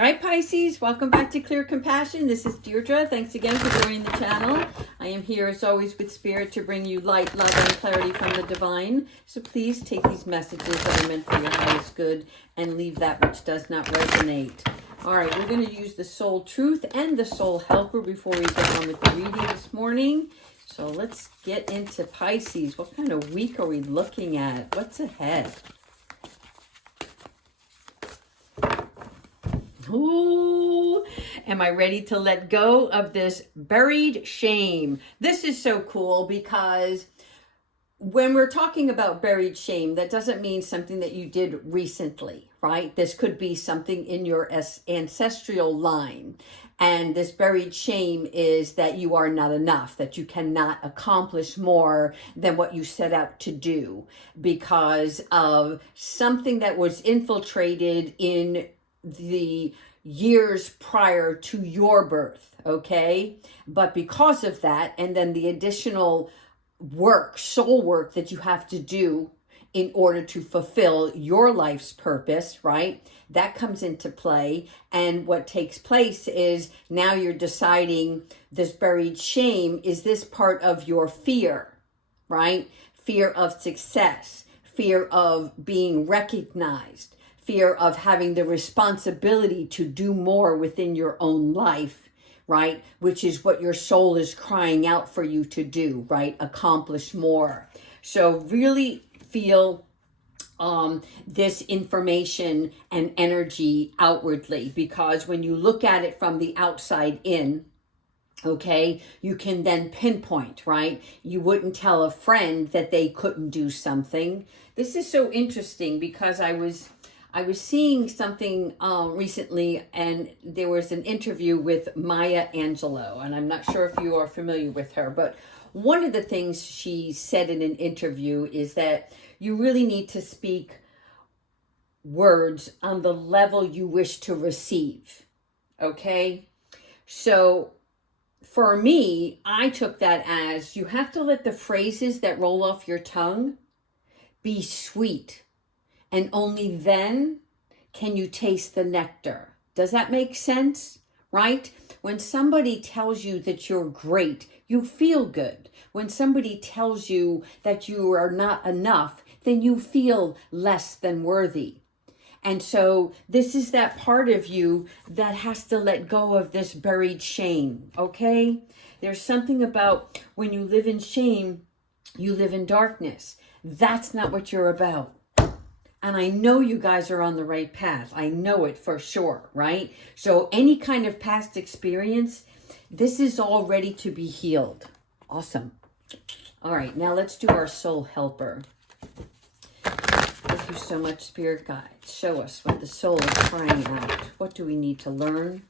Hi Pisces, welcome back to Clear Compassion. This is Deirdre. Thanks again for joining the channel. I am here as always with Spirit to bring you light, love, and clarity from the divine. So please take these messages that are meant for your highest good and leave that which does not resonate. All right, we're going to use the Soul Truth and the Soul Helper before we get on with the reading this morning. So let's get into Pisces. What kind of week are we looking at? What's ahead? Ooh, am I ready to let go of this buried shame? This is so cool because when we're talking about buried shame, that doesn't mean something that you did recently, right? This could be something in your ancestral line. And this buried shame is that you are not enough, that you cannot accomplish more than what you set out to do because of something that was infiltrated in the years prior to your birth, okay? But because of that, and then the additional work, soul work that you have to do in order to fulfill your life's purpose, right? That comes into play. And what takes place is now you're deciding this buried shame, is this part of your fear, right? Fear of success, fear of being recognized, fear of having the responsibility to do more within your own life, right? Which is what your soul is crying out for you to do, right? Accomplish more. So really feel this information and energy outwardly, because when you look at it from the outside in, okay, you can then pinpoint, right? You wouldn't tell a friend that they couldn't do something. This is so interesting because I was seeing something recently, and there was an interview with Maya Angelou, and I'm not sure if you are familiar with her, but one of the things she said in an interview is that you really need to speak words on the level you wish to receive, okay? So for me, I took that as you have to let the phrases that roll off your tongue be sweet. And only then can you taste the nectar. Does that make sense? Right? When somebody tells you that you're great, you feel good. When somebody tells you that you are not enough, then you feel less than worthy. And so this is that part of you that has to let go of this buried shame, okay? There's something about when you live in shame, you live in darkness. That's not what you're about. And I know you guys are on the right path. I know it for sure, right? So any kind of past experience, this is all ready to be healed. Awesome. All right, now let's do our soul helper. Thank you so much, Spirit Guides. Show us what the soul is crying out. What do we need to learn?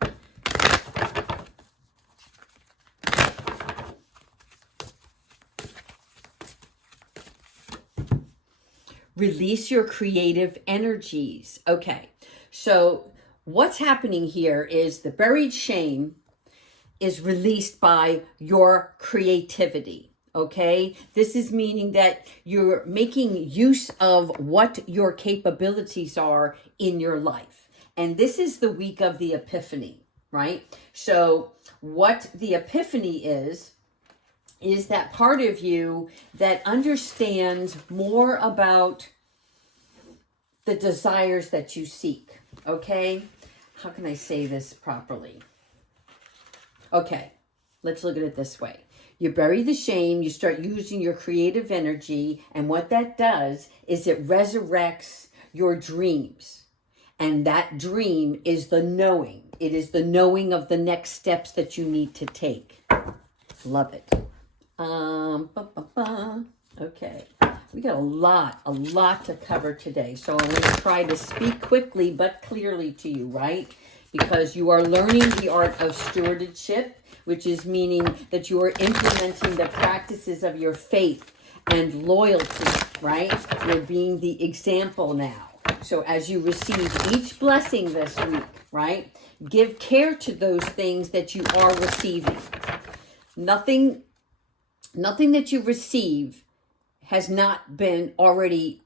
Release your creative energies. Okay, so what's happening here is the buried shame is released by your creativity, okay? This is meaning that you're making use of what your capabilities are in your life. And this is the week of the epiphany, right? So what the epiphany is that part of you that understands more about the desires that you seek, okay? How can I say this properly? Okay, let's look at it this way. You bury the shame, you start using your creative energy, and what that does is it resurrects your dreams. And that dream is the knowing. It is the knowing of the next steps that you need to take. Love it. Okay, we got a lot to cover today. So I'm going to try to speak quickly but clearly to you, right? Because you are learning the art of stewardship, which is meaning that you are implementing the practices of your faith and loyalty, right? You're being the example now. So as you receive each blessing this week, right? Give care to those things that you are receiving. Nothing that you receive has not been already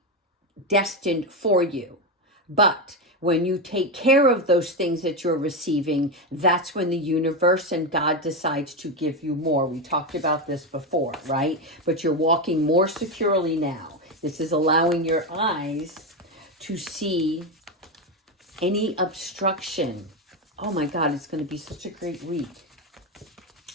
destined for you. But when you take care of those things that you're receiving, that's when the universe and God decides to give you more. We talked about this before, right? But you're walking more securely now. This is allowing your eyes to see any obstruction. Oh my God, it's going to be such a great week.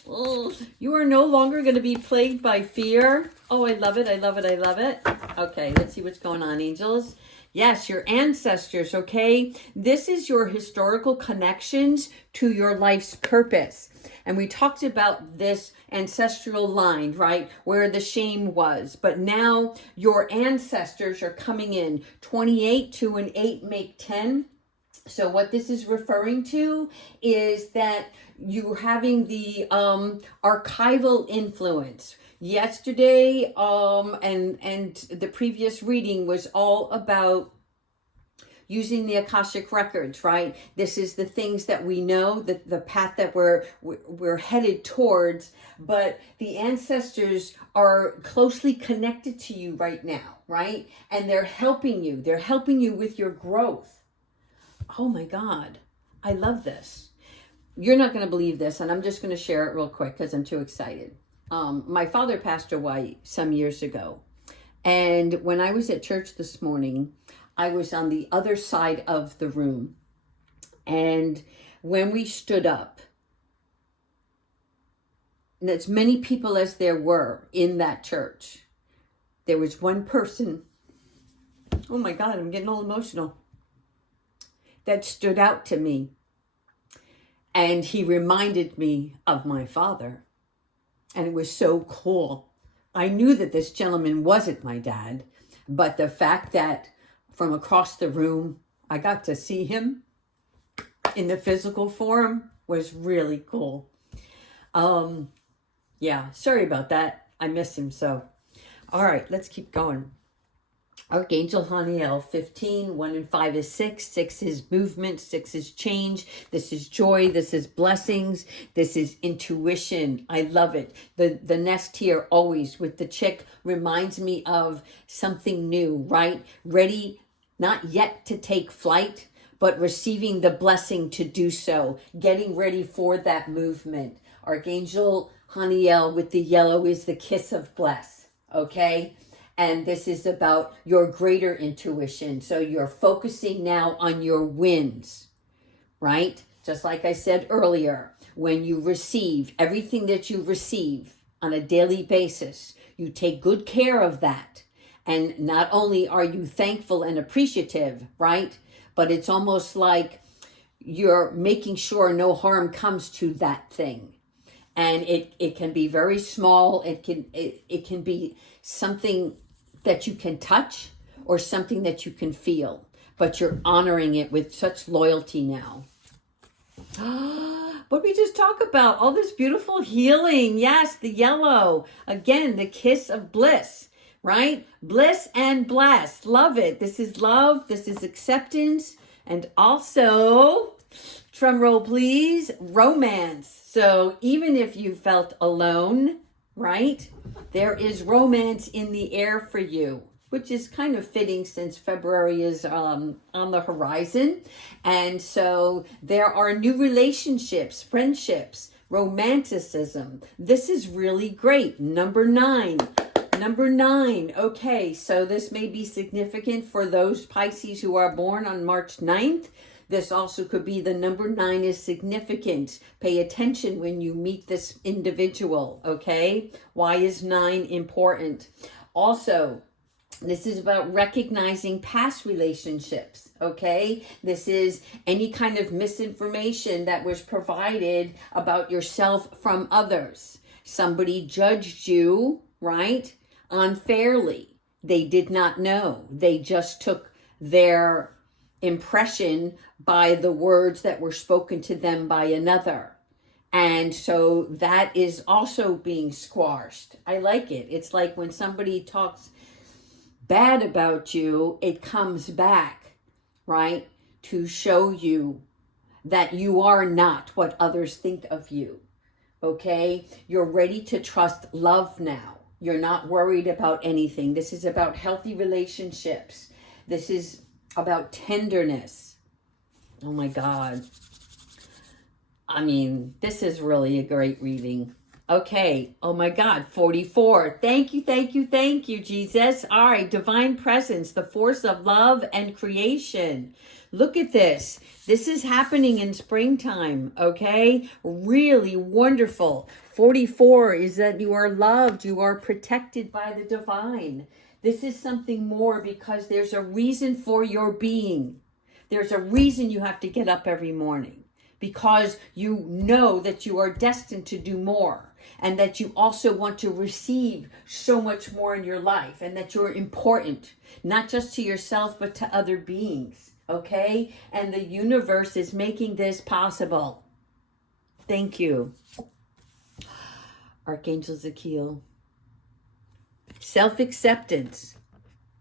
Oh, you are no longer going to be plagued by fear. Oh, I love it. I love it. I love it. Okay, let's see what's going on, angels. Yes, your ancestors, okay? This is your historical connections to your life's purpose. And we talked about this ancestral line, right? Where the shame was. But now your ancestors are coming in. 28, 2 and 8 make 10. So what this is referring to is that you're having the archival influence. Yesterday and the previous reading was all about using the Akashic records, right? This is the things that we know, the path that we're headed towards, but the ancestors are closely connected to you right now, right? And they're helping you. They're helping you with your growth. Oh my God, I love this. You're not going to believe this, and I'm just going to share it real quick because I'm too excited. My father passed away some years ago. And when I was at church this morning, I was on the other side of the room. And when we stood up, and as many people as there were in that church, there was one person, oh my God, I'm getting all emotional, that stood out to me. And he reminded me of my father. And it was so cool. I knew that this gentleman wasn't my dad, but the fact that from across the room, I got to see him in the physical form was really cool. Yeah, sorry about that. I miss him so. All right, let's keep going. Archangel Haniel, 15, 1 and 5 is 6. 6 is movement. 6 is change. This is joy. This is blessings. This is intuition. I love it. The nest here always with the chick reminds me of something new, right? Ready, not yet to take flight, but receiving the blessing to do so. Getting ready for that movement. Archangel Haniel with the yellow is the kiss of Bliss, okay? And this is about your greater intuition. So you're focusing now on your wins, right? Just like I said earlier, when you receive everything that you receive on a daily basis, you take good care of that. And not only are you thankful and appreciative, right? But it's almost like you're making sure no harm comes to that thing. And it can be very small. It can be something that you can touch or something that you can feel, but you're honoring it with such loyalty now. What we just talk about, all this beautiful healing. Yes, the yellow. Again, the kiss of bliss, right? Bliss and bless. Love it. This is love. This is acceptance. And also, drum roll please, romance. So even if you felt alone, right? There is romance in the air for you, which is kind of fitting since February is on the horizon. And so there are new relationships, friendships, romanticism. This is really great. Number 9. Number 9. Okay, so this may be significant for those Pisces who are born on March 9th. This also could be the number 9 is significant. Pay attention when you meet this individual, okay? Why is 9 important? Also, this is about recognizing past relationships, okay? This is any kind of misinformation that was provided about yourself from others. Somebody judged you, right? Unfairly. They did not know. They just took their impression by the words that were spoken to them by another. And so that is also being squashed. I like it. It's like when somebody talks bad about you, it comes back, right? To show you that you are not what others think of you. Okay? You're ready to trust love now. You're not worried about anything. This is about healthy relationships. This is about tenderness. Oh my God. I mean, this is really a great reading. Okay. Oh my God. 44. Thank you, thank you, thank you, Jesus. All right. Divine presence, the force of love and creation. Look at this. This is happening in springtime. Okay. Really wonderful. 44 is that you are loved. You are protected by the divine. This is something more because there's a reason for your being. There's a reason you have to get up every morning, because you know that you are destined to do more, and that you also want to receive so much more in your life, and that you're important, not just to yourself, but to other beings, okay? And the universe is making this possible. Thank you. Archangel Zakiel. Self-acceptance.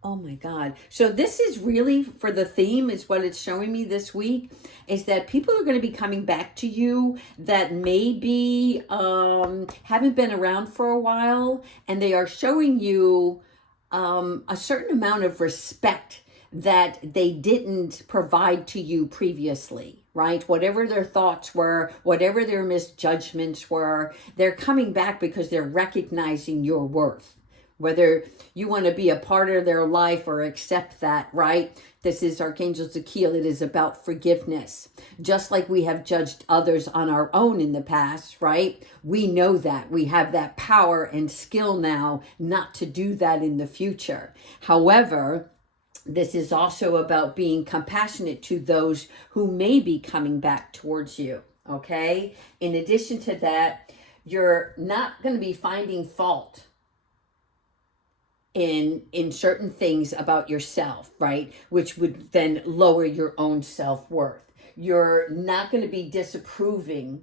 Oh my God. So this is really, for the theme, is what it's showing me this week, is that people are going to be coming back to you that maybe haven't been around for a while, and they are showing you a certain amount of respect that they didn't provide to you previously, right? Whatever their thoughts were, whatever their misjudgments were, they're coming back because they're recognizing your worth. Whether you want to be a part of their life or accept that, right? This is Archangel Zakiel. It is about forgiveness. Just like we have judged others on our own in the past, right? We know that. We have that power and skill now not to do that in the future. However, this is also about being compassionate to those who may be coming back towards you, okay? In addition to that, you're not going to be finding fault in certain things about yourself, right? Which would then lower your own self-worth. You're not going to be disapproving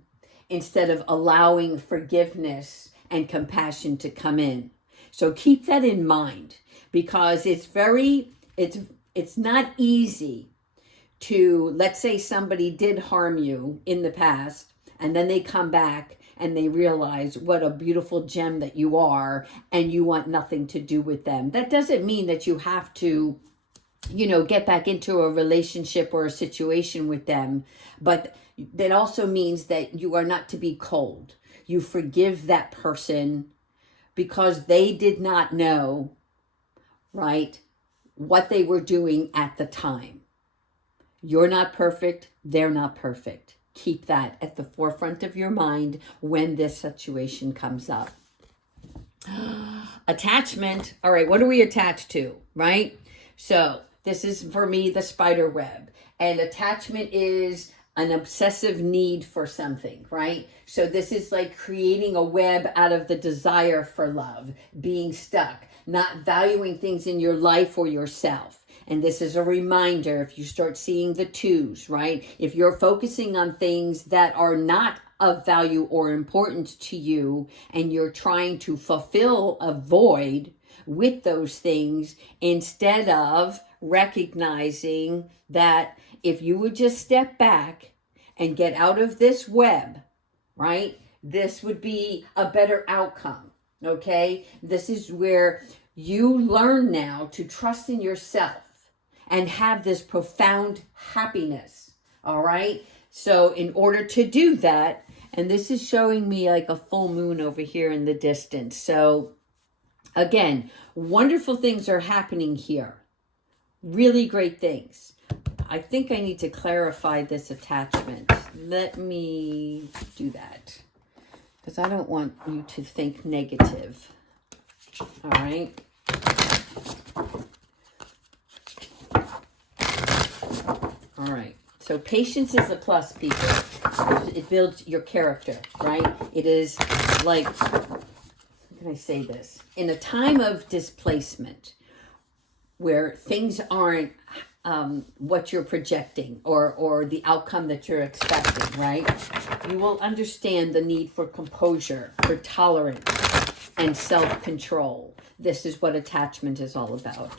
instead of allowing forgiveness and compassion to come in. So keep that in mind, because it's not easy to, let's say somebody did harm you in the past, and then they come back and they realize what a beautiful gem that you are, and you want nothing to do with them. That doesn't mean that you have to, get back into a relationship or a situation with them, but that also means that you are not to be cold. You forgive that person because they did not know, right, what they were doing at the time. You're not perfect. They're not perfect. Keep that at the forefront of your mind when this situation comes up. Attachment. All right, what are we attached to, right? So this is, for me, the spider web. And attachment is an obsessive need for something, right? So this is like creating a web out of the desire for love, being stuck, not valuing things in your life or yourself. And this is a reminder, if you start seeing the twos, right? If you're focusing on things that are not of value or importance to you, and you're trying to fulfill a void with those things, instead of recognizing that if you would just step back and get out of this web, right? This would be a better outcome, okay? This is where you learn now to trust in yourself and have this profound happiness, all right? So in order to do that, and this is showing me like a full moon over here in the distance. So again, wonderful things are happening here. Really great things. I think I need to clarify this attachment. Let me do that, because I don't want you to think negative, all right? All right, so patience is a plus, people. It builds your character, right? It is like, how can I say this? In a time of displacement, where things aren't what you're projecting or the outcome that you're expecting, right? You will understand the need for composure, for tolerance, and self-control. This is what attachment is all about.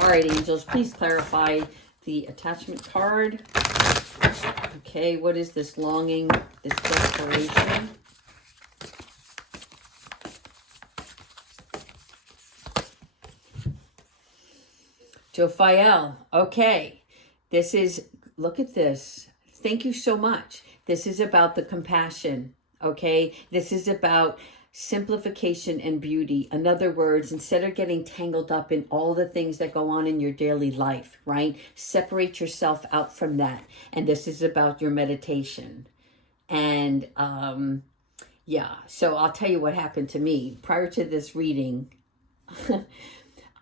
All right, angels, please clarify the attachment card. Okay, what is this longing, this desperation? Jophiel, okay. This is look at this. Thank you so much. This is about the compassion, okay? This is about simplification and beauty. In other words, instead of getting tangled up in all the things that go on in your daily life, right? Separate yourself out from that. And this is about your meditation. And yeah, so I'll tell you what happened to me. Prior to this reading,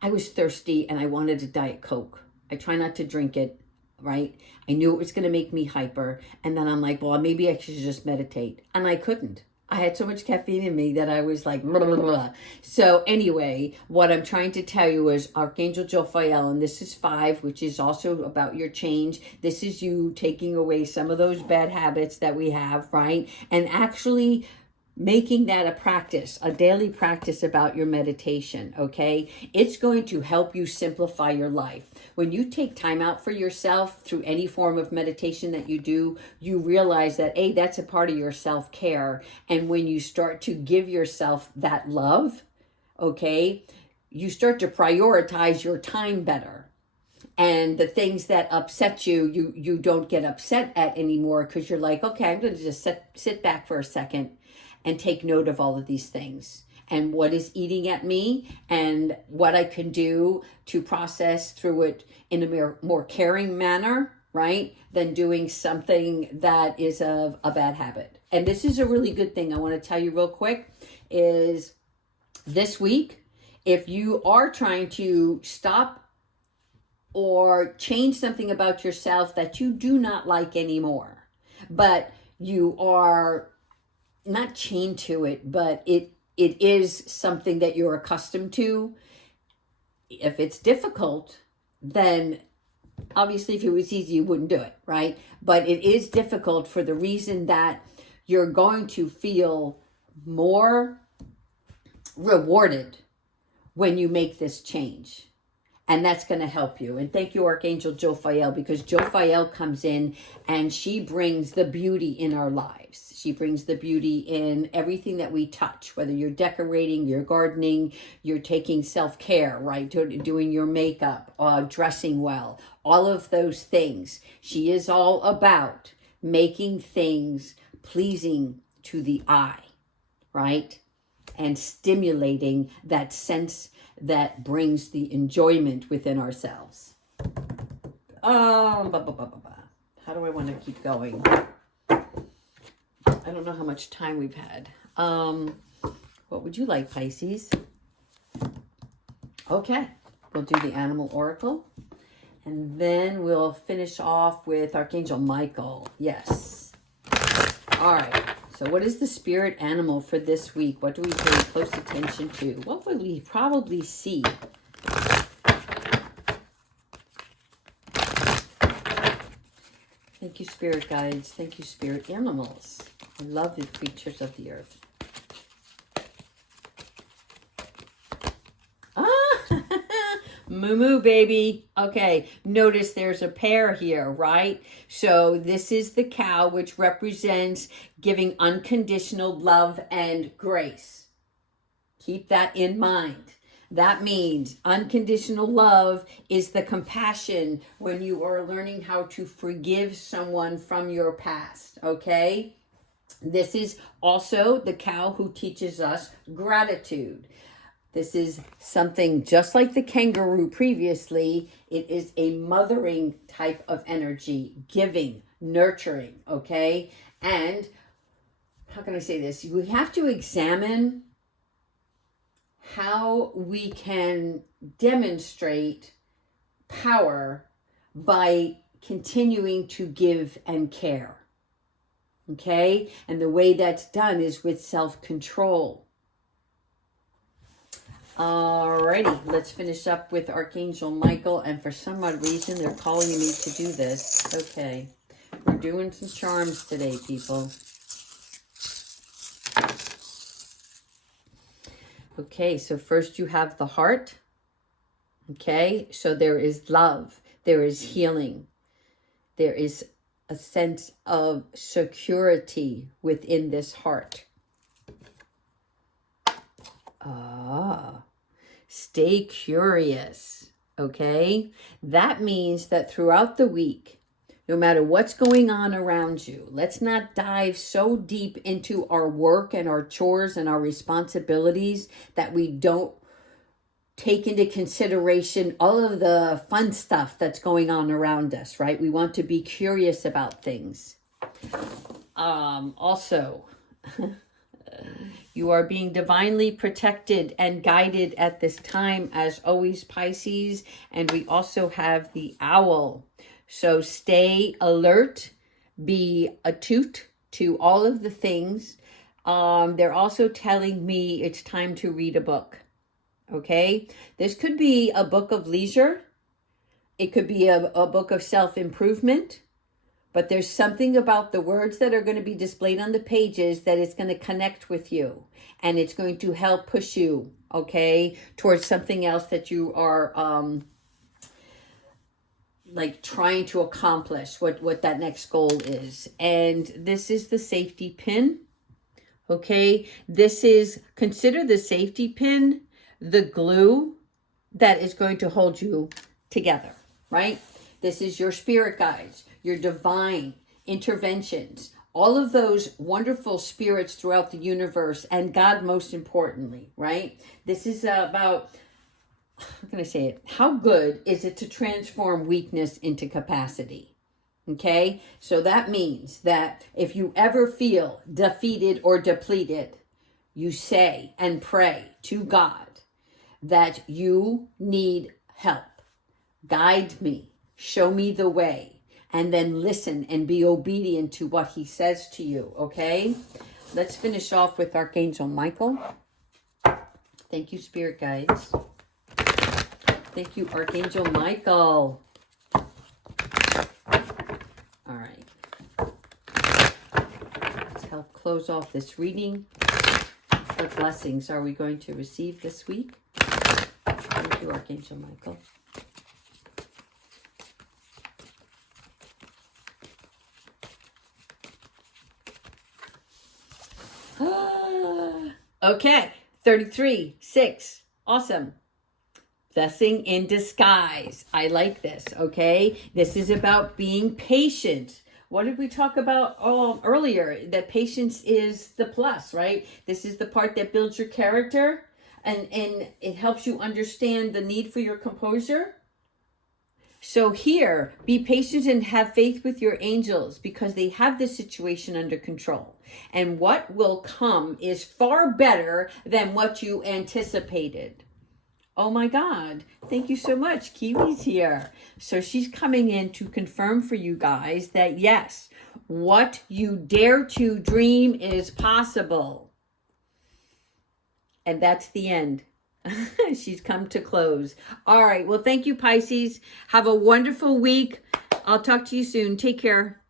I was thirsty and I wanted a Diet Coke. I try not to drink it, right? I knew it was going to make me hyper. And then I'm like, well, maybe I should just meditate. And I couldn't. I had so much caffeine in me that I was like, blah, blah, blah. So anyway, what I'm trying to tell you is Archangel Jophiel, and this is 5, which is also about your change. This is you taking away some of those bad habits that we have, right? And actually making that a practice, a daily practice about your meditation, okay? It's going to help you simplify your life. When you take time out for yourself through any form of meditation that you do, you realize that, A, that's a part of your self-care. And when you start to give yourself that love, okay, you start to prioritize your time better. And the things that upset you, you don't get upset at anymore because you're like, okay, I'm going to just sit back for a second and take note of all of these things and what is eating at me and what I can do to process through it in a more caring manner, right? Than doing something that is of a bad habit. And this is a really good thing I want to tell you real quick is this week, if you are trying to stop or change something about yourself that you do not like anymore, but you are not chained to it, but it is something that you're accustomed to. If it's difficult, then obviously if it was easy, you wouldn't do it, right? But it is difficult for the reason that you're going to feel more rewarded when you make this change. And that's going to help you. And thank you, Archangel Jophiel, because Jophiel comes in and she brings the beauty in our lives. She brings the beauty in everything that we touch, whether you're decorating, you're gardening, you're taking self-care, right? Doing your makeup, dressing well, all of those things. She is all about making things pleasing to the eye, right? And stimulating that sense that brings the enjoyment within ourselves. How do I want to keep going? I don't know how much time we've had. What would you like, Pisces? Okay, we'll do the animal oracle. And then we'll finish off with Archangel Michael. Yes. All right. So what is the spirit animal for this week? What do we pay close attention to? What would we probably see? Thank you, spirit guides. Thank you, spirit animals. I love the creatures of the earth. Moo baby. Okay, notice there's a pair here, right? So this is the cow, which represents giving unconditional love and grace. Keep that in mind. That means unconditional love is the compassion when you are learning how to forgive someone from your past, okay? This is also the cow who teaches us gratitude. This is something just like the kangaroo previously. It is a mothering type of energy, giving, nurturing, okay? And how can I say this? We have to examine how we can demonstrate power by continuing to give and care, okay? And the way that's done is with self-control. Alrighty, let's finish up with Archangel Michael, and for some odd reason they're calling me to do this. Okay, we're doing some charms today, people. Okay, so first you have the heart. Okay, so there is love, there is healing, there is a sense of security within this heart. Stay curious, okay? That means that throughout the week, no matter what's going on around you. Let's not dive so deep into our work and our chores and our responsibilities that we don't take into consideration all of the fun stuff that's going on around us, right? We want to be curious about things. Also, you are being divinely protected and guided at this time, as always, Pisces. And we also have the owl. So stay alert, be attuned to all of the things. They're also telling me it's time to read a book. Okay, this could be a book of leisure. It could be a book of self-improvement. But there's something about the words that are going to be displayed on the pages that it's going to connect with you. And it's going to help push you, okay, towards something else that you are like trying to accomplish, what that next goal is. And this is the safety pin, okay? This is, consider the safety pin the glue that is going to hold you together, right? This is your spirit guides, your divine interventions, all of those wonderful spirits throughout the universe, and God most importantly, right? This is about, how can I say it? How good is it to transform weakness into capacity? Okay, so that means that if you ever feel defeated or depleted, you say and pray to God that you need help. Guide me, show me the way, and then listen and be obedient to what he says to you, okay? Let's finish off with Archangel Michael. Thank you, Spirit Guides. Thank you, Archangel Michael. All right. Let's help close off this reading. What blessings are we going to receive this week? Thank you, Archangel Michael. Okay, 33-6. Awesome. Blessing in disguise. I like this, okay? This is about being patient. What did we talk about earlier? That patience is the plus, right? This is the part that builds your character, and it helps you understand the need for your composure. So here, be patient and have faith with your angels because they have the situation under control. And what will come is far better than what you anticipated. Oh my God. Thank you so much. Kiwi's here. So she's coming in to confirm for you guys that yes, what you dare to dream is possible. And that's the end. She's come to close. All right. Well, thank you, Pisces. Have a wonderful week. I'll talk to you soon. Take care.